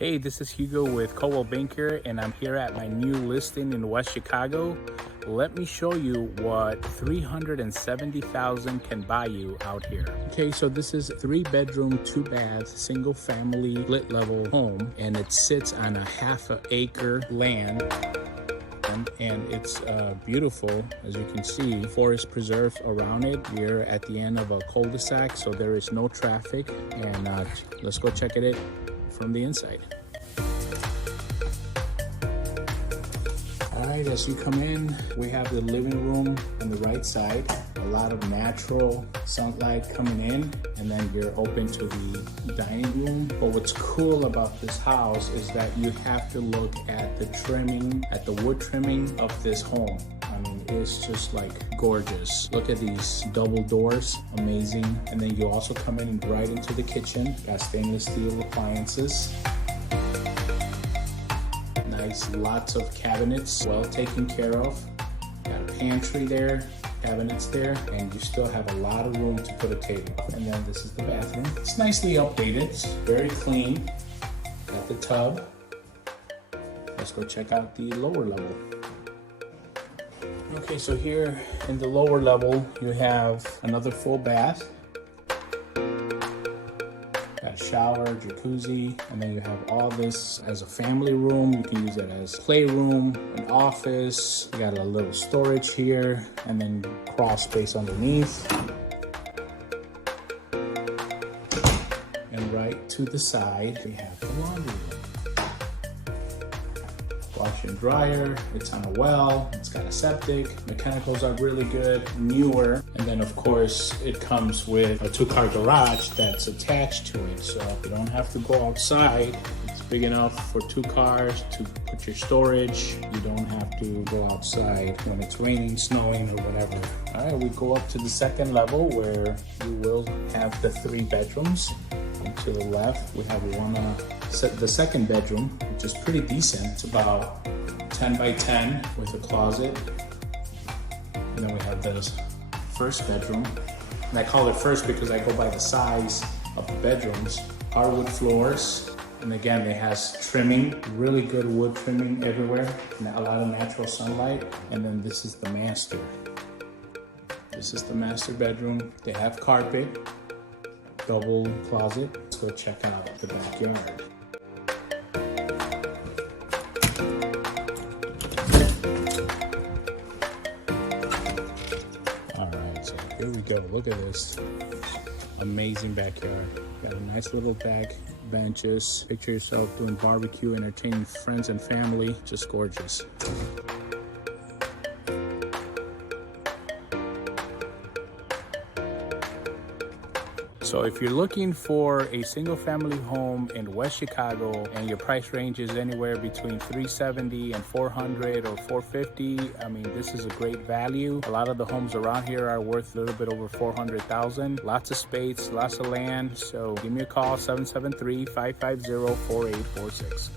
Hey, this is Hugo with Coldwell Banker, and I'm here at my new listing in West Chicago. Let me show you what $370,000 can buy you out here. Okay, so this is a 3-bedroom, 2-bath, single family, split level home, and it sits on a half-acre land. And it's beautiful, as you can see, forest preserve around it. We're at the end of a cul-de-sac, so there is no traffic. And let's go check it out from the inside. All right, as you come in, we have the living room on the right side. A lot of natural sunlight coming in, and then you're open to the dining room. But what's cool about this house is that you have to look at the trimming, at the wood trimming of this home. I mean, it's just like gorgeous. Look at these double doors, amazing. And then you also come in right into the kitchen. Got stainless steel appliances. Nice, lots of cabinets, well taken care of. Got a pantry there, cabinets there, and you still have a lot of room to put a table. And then this is the bathroom. It's nicely updated, it's very clean. Got the tub. Let's go check out the lower level. Okay, so here in the lower level, you have another full bath. Got a shower, jacuzzi, and then you have all this as a family room. You can use it as playroom, an office. You got a little storage here, and then crawl space underneath. And right to the side, we have the laundry room. Wash and dryer, it's on a well, it's got a septic, mechanicals are really good, newer, and then of course it comes with a 2-car garage that's attached to it, so you don't have to go outside. It's big enough for 2 cars to put your storage. You don't have to go outside when it's raining, snowing, or whatever. All right, we go up to the second level where you will have the 3 bedrooms. And to the left, we have the second bedroom, which is pretty decent. It's about 10 by 10 with a closet. And then we have the first bedroom. And I call it first because I go by the size of the bedrooms. Hardwood floors. And again, it has trimming, really good wood trimming everywhere. And a lot of natural sunlight. And then this is the master. This is the master bedroom. They have carpet. Double closet. Let's go check out the backyard. All right, so here we go. Look at this amazing backyard. Got a nice little back benches. Picture yourself doing barbecue, entertaining friends and family. Just gorgeous. So if you're looking for a single family home in West Chicago and your price range is anywhere between $370 and $400 or $450, I mean, this is a great value. A lot of the homes around here are worth a little bit over $400,000. Lots of space, lots of land. So give me a call, 773-550-4846.